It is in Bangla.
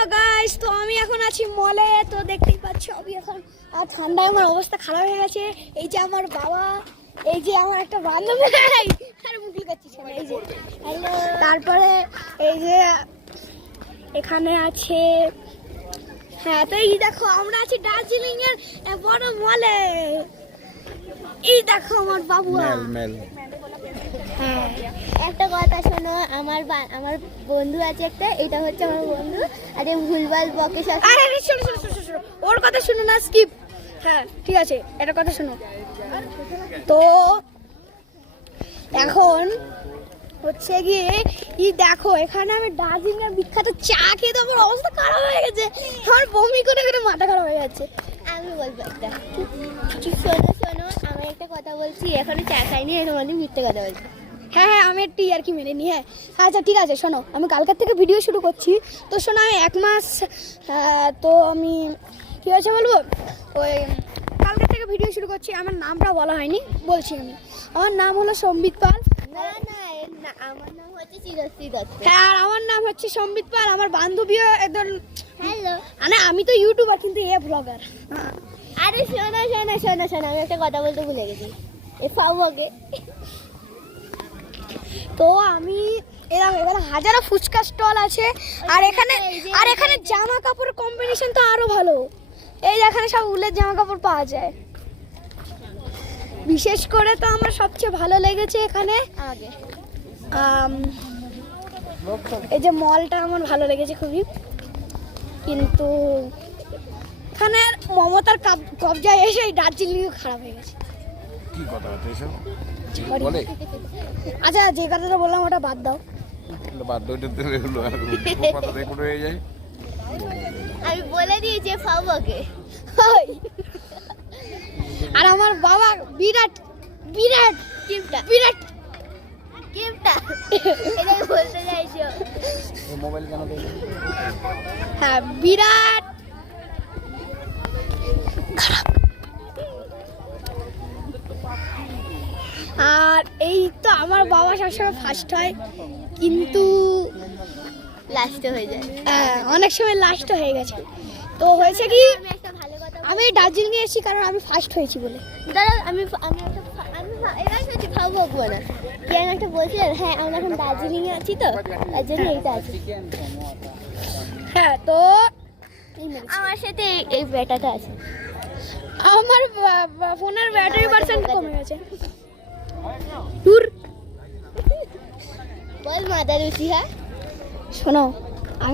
হ্যালো গাইস, তো আমি এখন আছি মলে। তো দেখতেই পাচ্ছ আমি এখন ঠান্ডায় আমার অবস্থা খারাপ হয়ে গেছে। এই যে আমার বাবা, এই যে আমার একটা বান্ধবী, আর মুখি করছিস এই যে, তারপরে এই যে এখানে আছে। হ্যাঁ, তো এই দেখো আমরা আছি দার্জিলিং এর বড় মলে। এই দেখো আমার বাবু। হ্যাঁ, একটা কথা শোনো, আমার বন্ধু আছে একটা, এটা হচ্ছে আমার বন্ধু, আর এই ভুলভাল বকে সব। আরে শোনো শোনো শোনো শোনো, ওর কথা শুনো না, স্কিপ। হ্যাঁ ঠিক আছে, এটা কথা শোনো। তো এখন হচ্ছে গিয়ে দেখো, এখানে আমি দার্জিলিং এর বিখ্যাত চা খেয়ে তো আমার অবস্থা খারাপ হয়ে গেছে। আমার বমি করে করে মাথা খারাপ হয়ে যাচ্ছে। আমি বলবো একটা, শোনো শোনো, আমি একটা কথা বলছি, এখনো চা খাইনি, তোমাদের মিথ্যে কথা বলছি। হ্যাঁ হ্যাঁ, আমি একটু আর কি মেনে নিই। হ্যাঁ আচ্ছা ঠিক আছে, শোনো, আমি কালকের থেকে ভিডিও শুরু করছি। তো শোনো, আমি 1 মাস, তো আমি কী হয়েছে বলবো, ওই কালকের থেকে ভিডিও শুরু করছি। আমার নামটা বলা হয়নি, বলছি আমি। আমার নাম হলো সম্বিত পাল। না না, আমার নাম হচ্ছে চিরশ্রী দত্ত। হ্যাঁ, আর আমার নাম হচ্ছে সম্বিত পাল। আমার বান্ধবীও একজন। হ্যালো। মানে আমি তো ইউটিউবার, কিন্তু এ ব্লগার। আরে শোনো শোনো শোনো শোনো, আমি একটা কথা বলতে ভুলে গেছি, এ ফাউকে। তো আমি এরকম, এখানে হাজারো ফুচকা স্টল আছে। আর এখানে জামা কাপড়ের কম্বিনেশন তো আরো ভালো। এই যে এখানে সব উলের জামা কাপড় পাওয়া যায়। বিশেষ করে তো আমার সবচেয়ে ভালো লেগেছে এখানে এই যে মলটা আমার ভালো লেগেছে খুবই। কিন্তু এখানে মমতার কবজায় এসে দার্জিলিং খারাপ হয়ে গেছে। কি কথা হচ্ছে এসব? Sorry. বলে আচ্ছা, যে কথাটা বললাম ওটা বাদ দাও। বাদ দইটা দিলে হলো আর কথা রেকর্ড হয়ে যায়। আমি বলে দিয়েছি ফাউকে। আর আমার বাবা বিরাট বিরাট কিপটা বিরাট কিপটা, এটা বলতে চাইছো? এই মোবাইল কেন দেই? হ্যাঁ, বিরাট খারাপ। আর এই তো আমার বাবা সবসময় ফার্স্ট হয়, কিন্তু লাস্ট হয়ে যায়। অনেক সময় লাস্ট হয়ে গেছে। তো হয়েছে কি, আমি একটা ভালো কথা আমি দার্জিলিং এ এসেছি কারণ আমি ফার্স্ট হয়েছি বলে। দাঁড়া, আমি এবার সত্যি ফাউ বকবো না। কি আমি একটা বলছিলাম, হ্যাঁ আমরা এখন দার্জিলিং এ আছি, তো তার জন্য এইটা আছে। হ্যাঁ, তো আমার সাথে এই ব্যাটাটা আছে। আমার ফোনের ব্যাটারি পার্সেন্ট কমে গেছে। দূর বল মাদারুচি। হ্যাঁ শোনো,